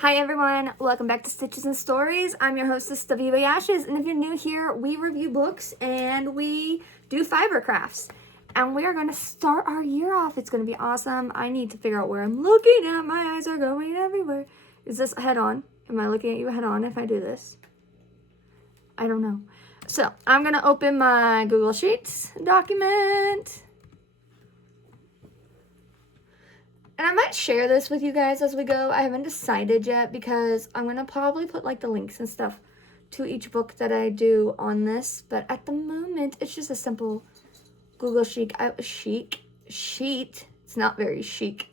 Hi everyone, welcome back to Stitches and Stories. I'm your hostess, Daviva Yashes, and if you're new here, we review books and we do fiber crafts. And we are going to start our year off. It's going to be awesome. I need to figure out where I'm looking at. My eyes are going everywhere. Is this head on? Am I looking at you head on if I do this? I don't know. So, I'm going to open my Google Sheets document. And I might share this with you guys as we go. I haven't decided yet because I'm going to probably put like the links and stuff to each book that I do on this. But at the moment, it's just a simple Google sheet. It's not very chic.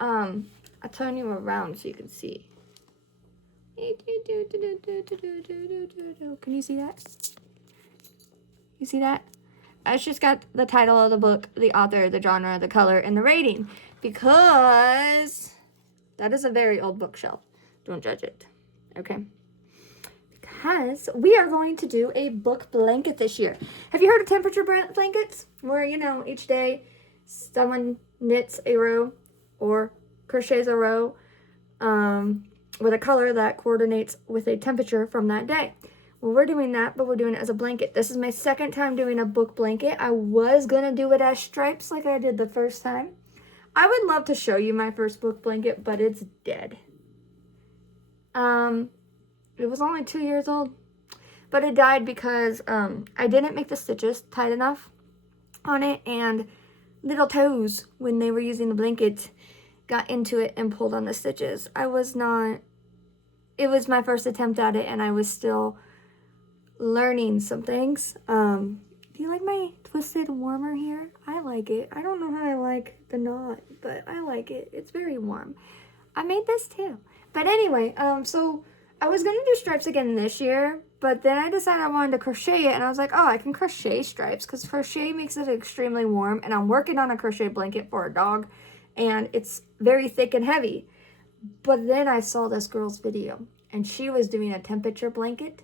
I'll turn you around so you can see. Can you see that? You see that? It's just got the title of the book, the author, the genre, the color, and the rating. Because that is a very old bookshelf. Don't judge it. Okay? Because we are going to do a book blanket this year. Have you heard of temperature blankets? Where, you know, each day someone knits a row or crochets a row with a color that coordinates with a temperature from that day. Well, we're doing that, but we're doing it as a blanket. This is my second time doing a book blanket. I was going to do it as stripes like I did the first time. I would love to show you my first book blanket, but it's dead. It was only 2 years old, but it died because I didn't make the stitches tight enough on it, and little toes, when they were using the blanket, got into it and pulled on the stitches. It was my first attempt at it, and I was still learning some things. Do you like my twisted warmer here? I like it. I don't know how I like the knot, but I like it. It's very warm. I made this too. But anyway, so I was going to do stripes again this year, but then I decided I wanted to crochet it, and I was like, oh, I can crochet stripes because crochet makes it extremely warm, and I'm working on a crochet blanket for a dog, and it's very thick and heavy. But then I saw this girl's video, and she was doing a temperature blanket,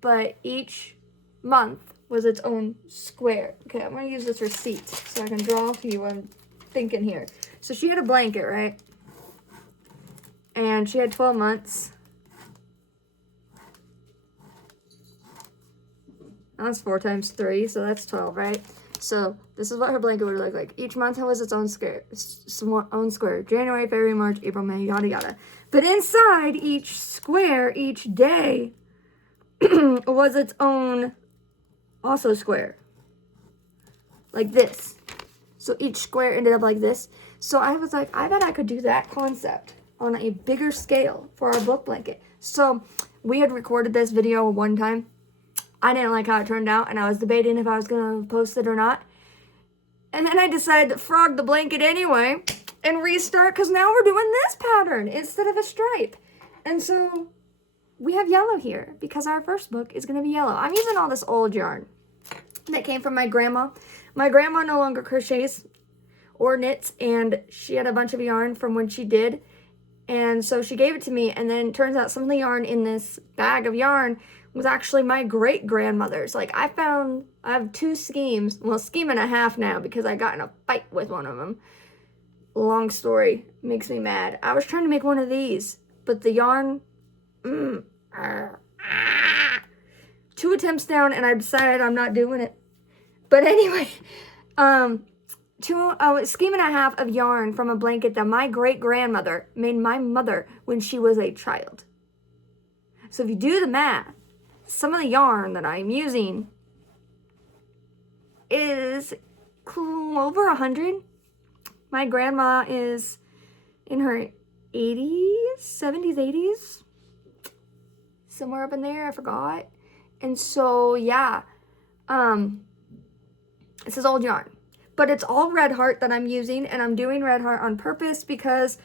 but each month was its own square. Okay, I'm going to use this receipt so I can draw to you what I'm thinking here. So she had a blanket, right? And she had 12 months. That's 4 times 3, so that's 12, right? So this is what her blanket would look like. Each month was its own square. January, February, March, April, May, yada yada. But inside each square, each day, was its own also square. Like this. So each square ended up like this. So I was like, I bet I could do that concept on a bigger scale for our book blanket. So we had recorded this video one time. I didn't like how it turned out, and I was debating if I was going to post it or not. And then I decided to frog the blanket anyway and restart, because now we're doing this pattern instead of a stripe. And so we have yellow here because our first book is going to be yellow. I'm using all this old yarn that came from my grandma. My grandma no longer crochets or knits, and she had a bunch of yarn from when she did. And so she gave it to me, and then it turns out some of the yarn in this bag of yarn was actually my great-grandmother's. Like, I have 2 schemes, well, scheme and a half now because I got in a fight with one of them. Long story, makes me mad. I was trying to make one of these, but the yarn, 2 attempts down, and I decided I'm not doing it. But anyway, scheme and a half of yarn from a blanket that my great-grandmother made my mother when she was a child. So if you do the math, some of the yarn that I'm using is over 100. My grandma is in her 80s, 70s, 80s. Somewhere up in there, I forgot. And so, yeah, this is old yarn. But it's all Red Heart that I'm using, and I'm doing Red Heart on purpose because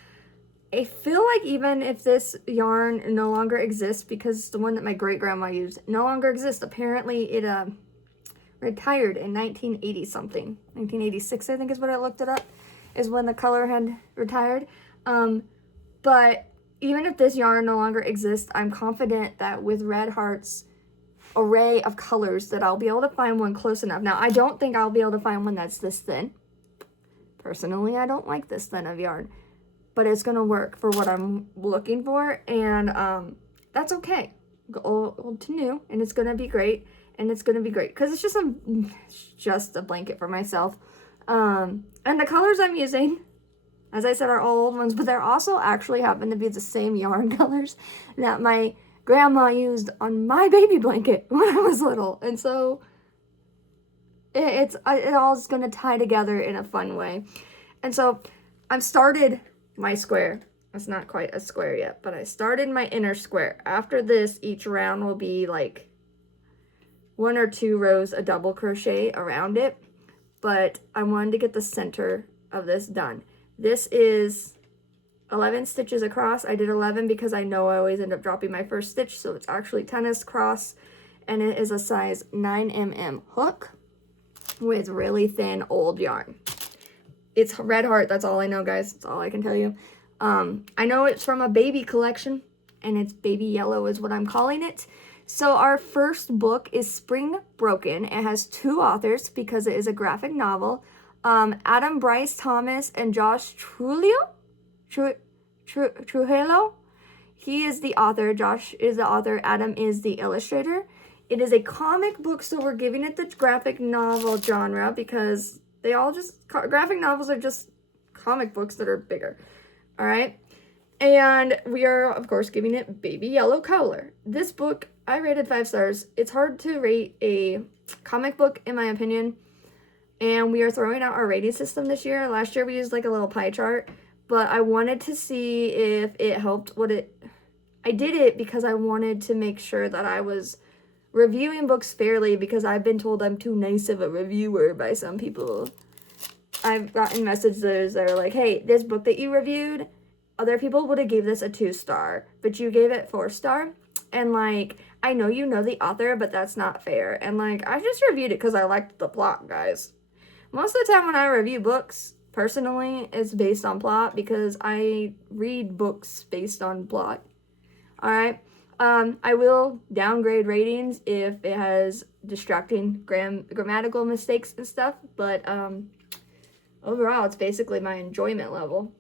I feel like even if this yarn no longer exists, because the one that my great-grandma used no longer exists, apparently it retired in 1980-something. 1986, I think is what I looked it up, is when the color had retired. But even if this yarn no longer exists, I'm confident that with Red Heart's array of colors that I'll be able to find one close enough. Now, I don't think I'll be able to find one that's this thin. Personally, I don't like this thin of yarn. but it's gonna work for what I'm looking for, and that's okay. Old to new, and it's gonna be great, and it's gonna be great because it's just a blanket for myself. And the colors I'm using, as I said, are all old ones, but they're also actually happen to be the same yarn colors that my grandma used on my baby blanket when I was little, and so it all is gonna tie together in a fun way. And so I've started my square. It's not quite a square yet, but I started my inner square. After this, each round will be like 1 or 2 rows of double crochet around it, but I wanted to get the center of this done. This is 11 stitches across. I did 11 because I know I always end up dropping my first stitch, so it's actually tennis cross, and it is a size 9mm hook with really thin old yarn. It's Red Heart, that's all I know, guys. That's all I can tell you. I know it's from a baby collection, and it's Baby Yellow is what I'm calling it. So our first book is Spring Broken. It has 2 authors because it is a graphic novel. Adam Bryce Thomas and Josh Trujillo. He is the author. Josh is the author. Adam is the illustrator. It is a comic book, so we're giving it the graphic novel genre because they all just, graphic novels are just comic books that are bigger. All right. And we are, of course, giving it Baby Yellow color. This book, I rated 5 stars. It's hard to rate a comic book, in my opinion. And we are throwing out our rating system this year. Last year, we used like a little pie chart. But I wanted to see if it helped I did it because I wanted to make sure that I was reviewing books fairly, because I've been told I'm too nice of a reviewer by some people. I've gotten messages that are like, hey, this book that you reviewed, other people would have gave this a 2-star, but you gave it 4-star. And like, I know you know the author, but that's not fair. And like, I just reviewed it because I liked the plot, guys. Most of the time when I review books, personally, it's based on plot because I read books based on plot. Alright? I will downgrade ratings if it has distracting grammatical mistakes and stuff, but overall, it's basically my enjoyment level.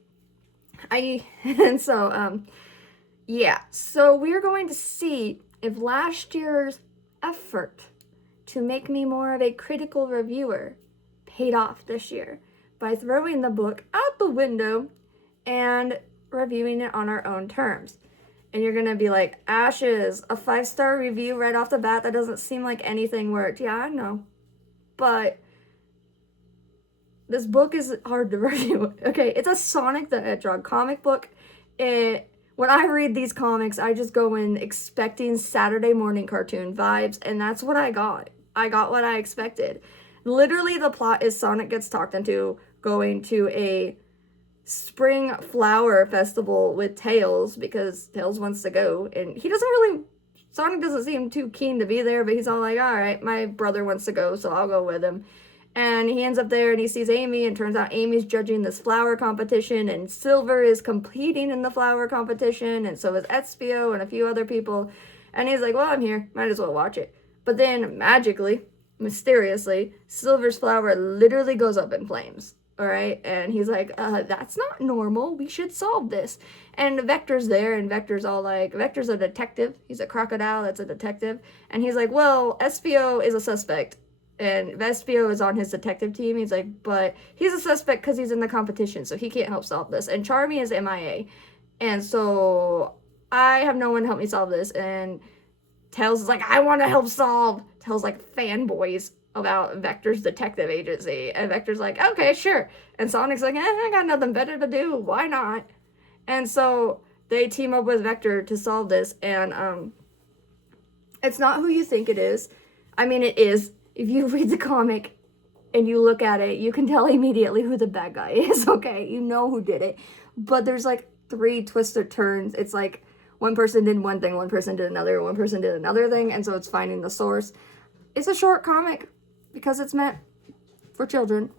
Yeah, so we're going to see if last year's effort to make me more of a critical reviewer paid off this year by throwing the book out the window and reviewing it on our own terms. And you're gonna be like, Ashes, a 5-star review right off the bat, that doesn't seem like anything worked. Yeah, I know. But this book is hard to review. Okay, it's a Sonic the Hedgehog comic book. When I read these comics, I just go in expecting Saturday morning cartoon vibes, and that's what I got. I got what I expected. Literally, the plot is Sonic gets talked into going to a spring flower festival with Tails because Tails wants to go, and Sonic doesn't seem too keen to be there, but he's all like, all right, my brother wants to go, so I'll go with him. And he ends up there and he sees Amy, and turns out Amy's judging this flower competition, and Silver is competing in the flower competition, and so is Espio and a few other people. And he's like, well, I'm here, might as well watch it. But then magically, mysteriously, Silver's flower literally goes up in flames. All right, and he's like, that's not normal. We should solve this. And Vector's there, and Vector's all like, Vector's a detective. He's a crocodile that's a detective. And he's like, well, Espio is a suspect. And Espio is on his detective team. He's like, but he's a suspect because he's in the competition, so he can't help solve this. And Charmy is MIA. And so I have no one to help me solve this. And Tails is like, I want to help solve. Tails like fanboys about Vector's detective agency, and Vector's like, okay, sure. And Sonic's like, I got nothing better to do, why not? And so they team up with Vector to solve this, and it's not who you think it is. I mean, it is. If you read the comic and you look at it, you can tell immediately who the bad guy is, okay? You know who did it. But there's like 3 twisted turns. It's like one person did one thing, one person did another, one person did another thing, and so it's finding the source. It's a short comic because it's meant for children,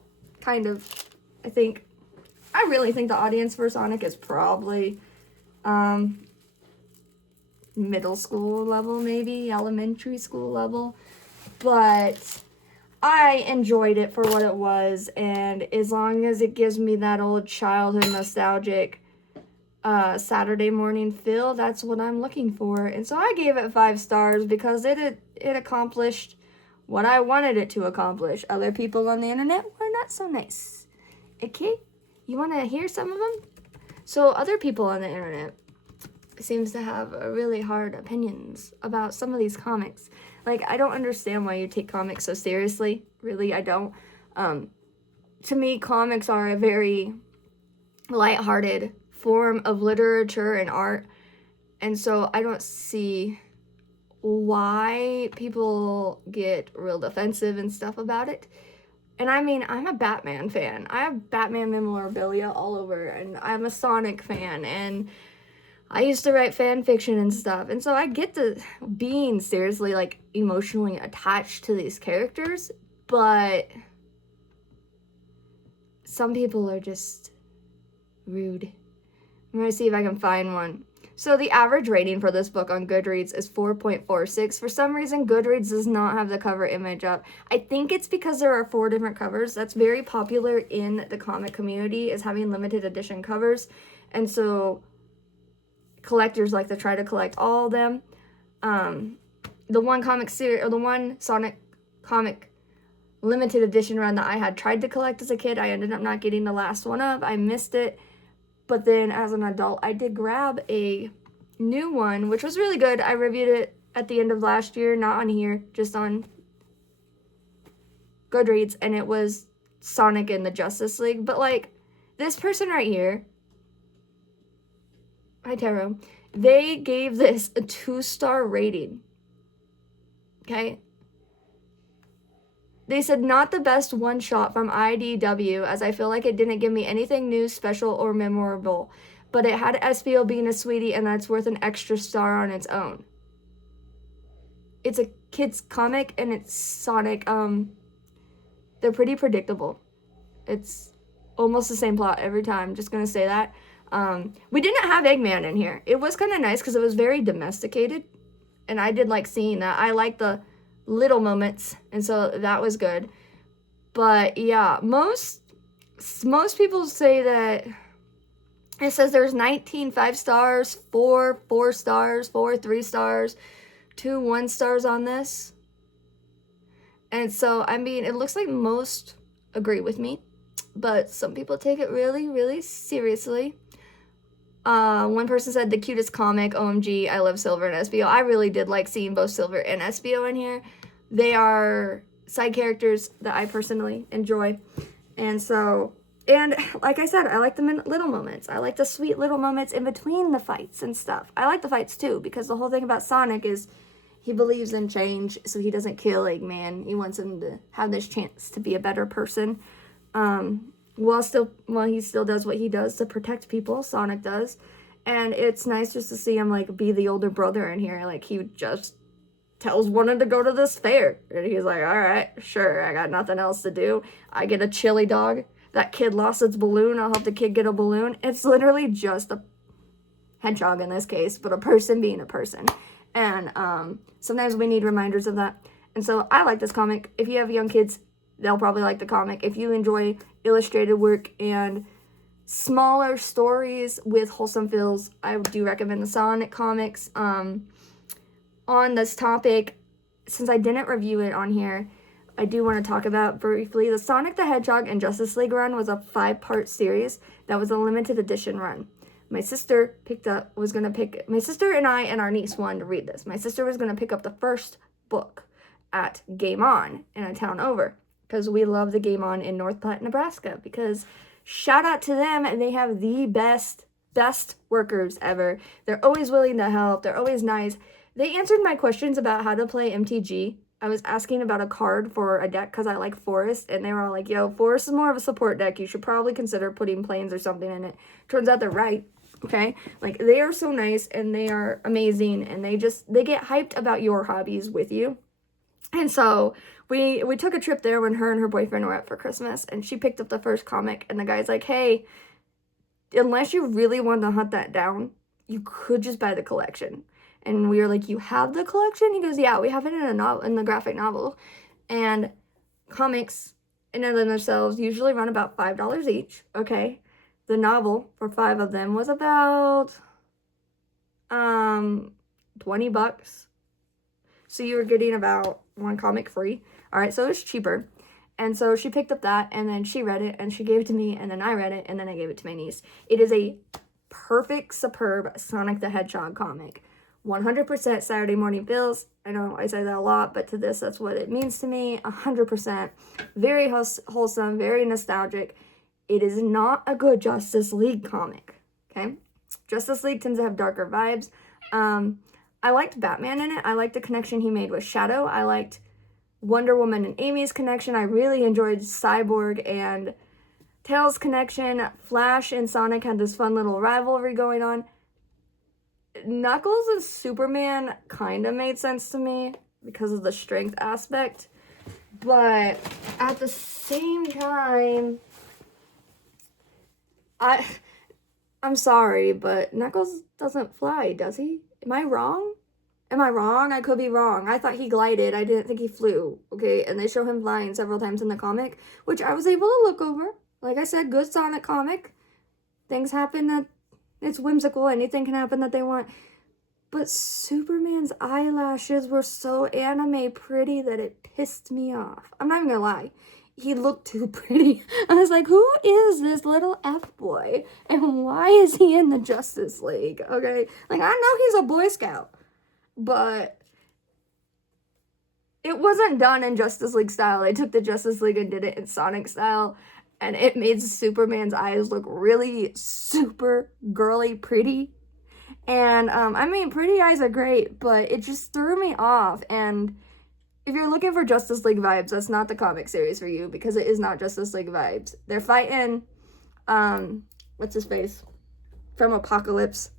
kind of. I really think the audience for Sonic is probably middle school level, maybe elementary school level, but I enjoyed it for what it was, and as long as it gives me that old childhood nostalgic Saturday morning feel. That's what I'm looking for. And so I gave it 5 stars because it accomplished what I wanted it to accomplish. Other people on the internet were not so nice. Okay? You want to hear some of them? So other people on the internet seems to have really hard opinions about some of these comics. Like, I don't understand why you take comics so seriously. Really, I don't. To me, comics are a very lighthearted form of literature and art, and so I don't see why people get real defensive and stuff about it. And I mean, I'm a Batman fan. I have Batman memorabilia all over, and I'm a Sonic fan, and I used to write fan fiction and stuff, and so I get the being seriously, like, emotionally attached to these characters, but some people are just rude. I'm gonna see if I can find one. So the average rating for this book on Goodreads is 4.46. For some reason, Goodreads does not have the cover image up. I think it's because there are 4 different covers. That's very popular in the comic community, is having limited edition covers. And so collectors like to try to collect all of them. The one comic series, or the one Sonic comic limited edition run that I had tried to collect as a kid, I ended up not getting the last one of. I missed it. But then as an adult, I did grab a new one, which was really good. I reviewed it at the end of last year, not on here, just on Goodreads, and it was Sonic and the Justice League. But, like, this person right here, hi Taro, they gave this a 2-star rating. Okay? They said, not the best one-shot from IDW, as I feel like it didn't give me anything new, special, or memorable. But it had SBO being a sweetie, and that's worth an extra star on its own. It's a kid's comic, and it's Sonic. They're pretty predictable. It's almost the same plot every time, just gonna say that. We didn't have Eggman in here. It was kind of nice, because it was very domesticated, and I did like seeing that. I like the little moments, and so that was good. But yeah, most people say that it says there's 19 5 stars, 4 4 stars, 4 3 stars, 2 1 stars on this. And so, I mean, it looks like most agree with me, but some people take it really, really seriously. One person said the cutest comic, OMG, I love Silver and SBO. I really did like seeing both Silver and SBO in here. They are side characters that I personally enjoy. And so, and like I said, I like the little moments. I like the sweet little moments in between the fights and stuff. I like the fights too, because the whole thing about Sonic is he believes in change, so he doesn't kill Eggman. He wants him to have this chance to be a better person. While he still does what he does to protect people, Sonic does. And it's nice just to see him, like, be the older brother in here. Like, he just tells one to go to this fair. And he's like, all right, sure, I got nothing else to do. I get a chili dog. That kid lost its balloon. I'll help the kid get a balloon. It's literally just a hedgehog in this case, but a person being a person. And sometimes we need reminders of that. And so I like this comic. If you have young kids, they'll probably like the comic. If you enjoy illustrated work and smaller stories with wholesome feels, I do recommend the Sonic comics. On this topic, since I didn't review it on here, I do want to talk about briefly the Sonic the Hedgehog and Justice League run was a 5-part series that was a limited edition run. My sister my sister and I and our niece wanted to read this. My sister was going to pick up the first book at Game On in a town over, because we love the Game On in North Platte, Nebraska, because shout out to them, and they have the best workers ever. They're always willing to help. They're always nice. They answered my questions about how to play MTG. I was asking about a card for a deck because I like Forest, and they were all like, yo, Forest is more of a support deck. You should probably consider putting Plains or something in it. Turns out they're right, okay? Like, they are so nice, and they are amazing, and they get hyped about your hobbies with you. And so we took a trip there when her and her boyfriend were up for Christmas, and she picked up the first comic, and the guy's like, hey, unless you really want to hunt that down, you could just buy the collection. And we were like, you have the collection? He goes, yeah, we have it in the graphic novel. And comics in and of themselves usually run about $5 each, okay? the novel for 5 of them was about $20. So you were getting about 1 comic free. All right, so it was cheaper. And so she picked up that, and then she read it, and she gave it to me, and then I read it, and then I gave it to my niece. It is a perfect, superb Sonic the Hedgehog comic. 100% Saturday morning feels. I know I say that a lot, but to this, that's what it means to me. 100%. Very wholesome, very nostalgic. It is not a good Justice League comic, okay? Justice League tends to have darker vibes. I liked Batman in it. I liked the connection he made with Shadow. I liked Wonder Woman and Amy's connection. I really enjoyed Cyborg and Tails' connection. Flash and Sonic had this fun little rivalry going on. Knuckles and Superman kind of made sense to me because of the strength aspect. But at the same time, I'm sorry, but Knuckles doesn't fly, does he? Am I wrong? I could be wrong. I thought he glided. I didn't think he flew. Okay, and they show him flying several times in the comic, which I was able to look over. Like I said, good Sonic comic. Things happen that it's whimsical. Anything can happen that they want. But Superman's eyelashes were so anime pretty that it pissed me off. I'm not even gonna lie. He looked too pretty. I was like, who is this little F-boy? And why is he in the Justice League? Okay? Like, I know he's a Boy Scout. But it wasn't done in Justice League style. They took the Justice League and did it in Sonic style. And it made Superman's eyes look really super girly pretty. And, I mean, pretty eyes are great, but it just threw me off. And if you're looking for Justice League vibes, that's not the comic series for you, because it is not Justice League vibes. They're fighting, what's his face? From Apocalypse.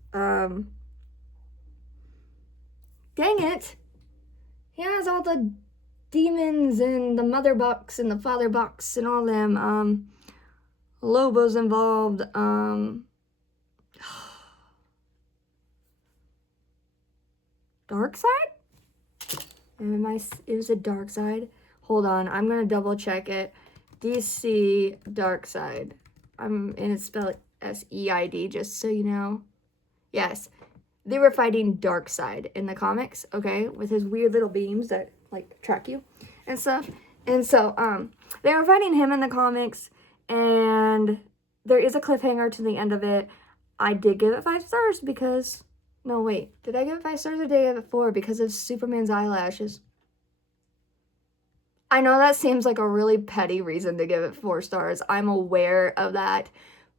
Dang it. He has all the demons and the mother box and the father box and all them. Lobo's involved. Darkseid? It was a Darkseid. Hold on, I'm gonna double check it. DC Darkseid. And it's spelled S-E-I-D, just so you know. Yes. They were fighting Darkseid in the comics, okay, with his weird little beams that, like, track you and stuff. And so, they were fighting him in the comics, and there is a cliffhanger to the end of it. I did give it 5 stars because, no, wait, did I give it 5 stars or did I give it 4 because of Superman's eyelashes? I know that seems like a really petty reason to give it 4 stars. I'm aware of that,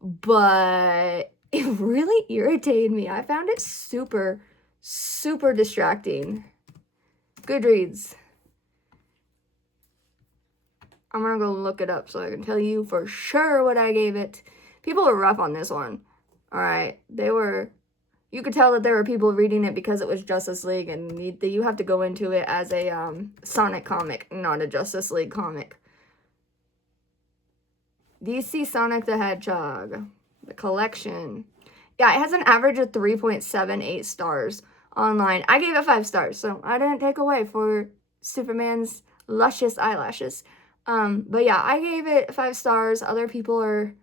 but it really irritated me. I found it super, super distracting. Goodreads. I'm gonna go look it up so I can tell you for sure what I gave it. People were rough on this one. Alright, you could tell that there were people reading it because it was Justice League, and you have to go into it as a Sonic comic, not a Justice League comic. DC Sonic the Hedgehog. The collection. Yeah, it has an average of 3.78 stars online. I gave it 5 stars, so I didn't take away for Superman's luscious eyelashes. But yeah, I gave it 5 stars. Other people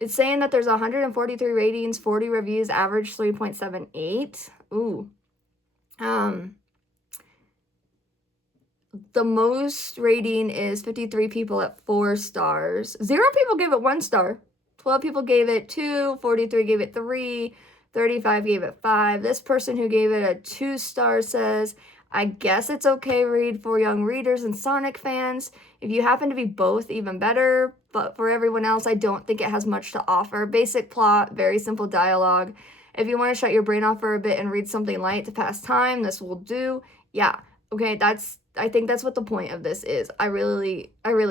it's saying that there's 143 ratings, 40 reviews, average 3.78. Ooh. The most rating is 53 people at 4 stars. 0 people gave it 1 star. 12 people gave it 2, 43 gave it 3, 35 gave it 5. This person who gave it a 2 star says, I guess it's okay read for young readers and Sonic fans. If you happen to be both, even better. But for everyone else, I don't think it has much to offer. Basic plot, very simple dialogue. If you want to shut your brain off for a bit and read something light to pass time, this will do. Yeah, okay, I think that's what the point of this is. I really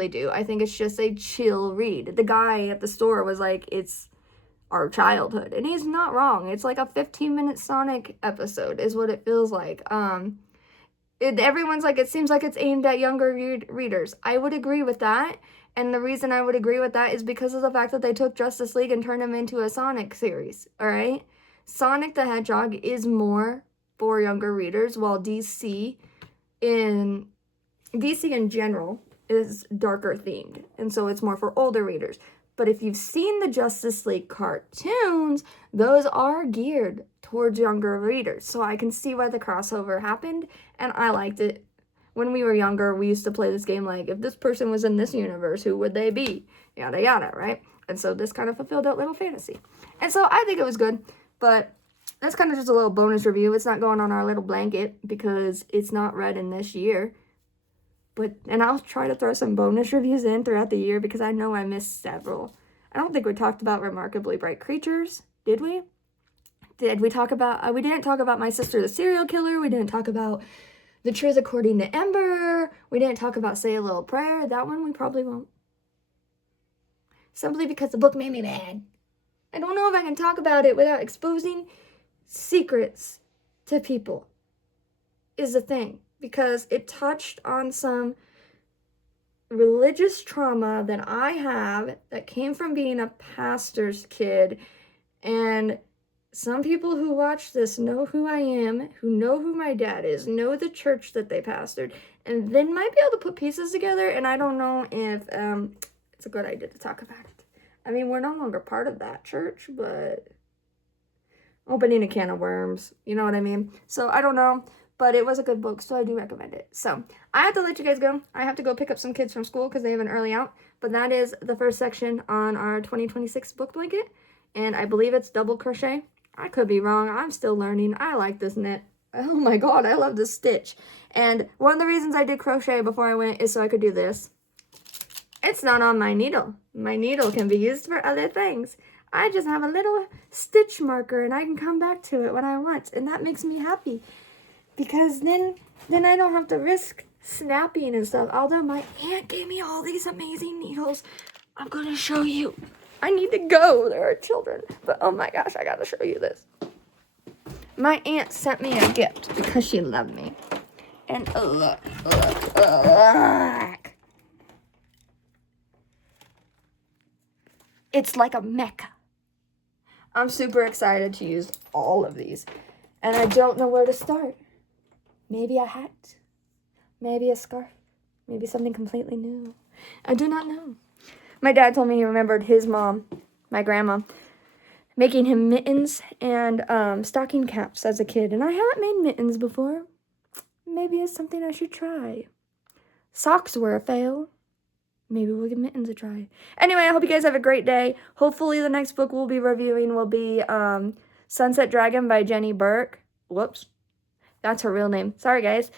do. I think it's just a chill read. The guy at the store was like, it's our childhood. And he's not wrong. It's like a 15-minute Sonic episode is what it feels like. Everyone's like, it seems like it's aimed at younger readers. I would agree with that. And the reason I would agree with that is because of the fact that they took Justice League and turned him into a Sonic series. All right? Sonic the Hedgehog is more for younger readers, while DC in general is darker themed, and so it's more for older readers. But if you've seen the Justice League cartoons, those are geared towards younger readers. So I can see why the crossover happened, and I liked it. When we were younger, we used to play this game like, if this person was in this universe, who would they be? Yada yada, right? And so this kind of fulfilled that little fantasy. And so I think it was good, but that's kind of just a little bonus review. It's not going on our little blanket because it's not read in this year. And I'll try to throw some bonus reviews in throughout the year because I know I missed several. I don't think we talked about Remarkably Bright Creatures, did we? Did we talk about, we didn't talk about My Sister the Serial Killer. We didn't talk about The Truth According to Ember. We didn't talk about Say a Little Prayer. That one we probably won't. Simply because the book made me mad. I don't know if I can talk about it without exposing secrets to people, is the thing. Because it touched on some religious trauma that I have that came from being a pastor's kid. And some people who watch this know who I am, who know who my dad is, know the church that they pastored, and then might be able to put pieces together. And I don't know if it's a good idea to talk about it. I mean, we're no longer part of that church, but opening a can of worms, you know what I mean? So I don't know. But it was a good book, so I do recommend it. So I have to let you guys go. I have to go pick up some kids from school because they have an early out. But that is the first section on our 2026 book blanket. And I believe it's double crochet. I could be wrong. I'm still learning. I like this knit. Oh my god, I love this stitch. And one of the reasons I did crochet before I went is so I could do this. It's not on my needle. My needle can be used for other things. I just have a little stitch marker and I can come back to it when I want. And that makes me happy. Because then I don't have to risk snapping and stuff. Although my aunt gave me all these amazing needles. I'm going to show you. I need to go. There are children. But oh my gosh, I got to show you this. My aunt sent me a gift because she loved me. And look. It's like a mecha. I'm super excited to use all of these. And I don't know where to start. Maybe a hat, maybe a scarf, maybe something completely new. I do not know. My dad told me he remembered his mom, my grandma, making him mittens and stocking caps as a kid. And I haven't made mittens before. Maybe it's something I should try. Socks were a fail. Maybe we'll give mittens a try. Anyway, I hope you guys have a great day. Hopefully the next book we'll be reviewing will be Sunset Dragon by Jenny Burke. Whoops. That's her real name. Sorry, guys.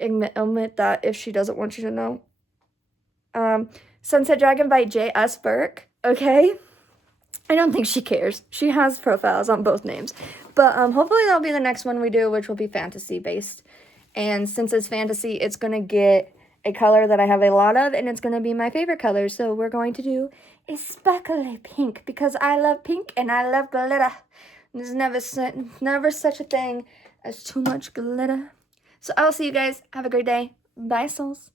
Omit that if she doesn't want you to know. Sunset Dragon by J.S. Burke. Okay? I don't think she cares. She has profiles on both names. But hopefully that'll be the next one we do, which will be fantasy-based. And since it's fantasy, it's going to get a color that I have a lot of, and it's going to be my favorite color. So we're going to do a sparkly pink, because I love pink and I love glitter. There's never such a thing as too much glitter. So I will see you guys. Have a great day. Bye, souls.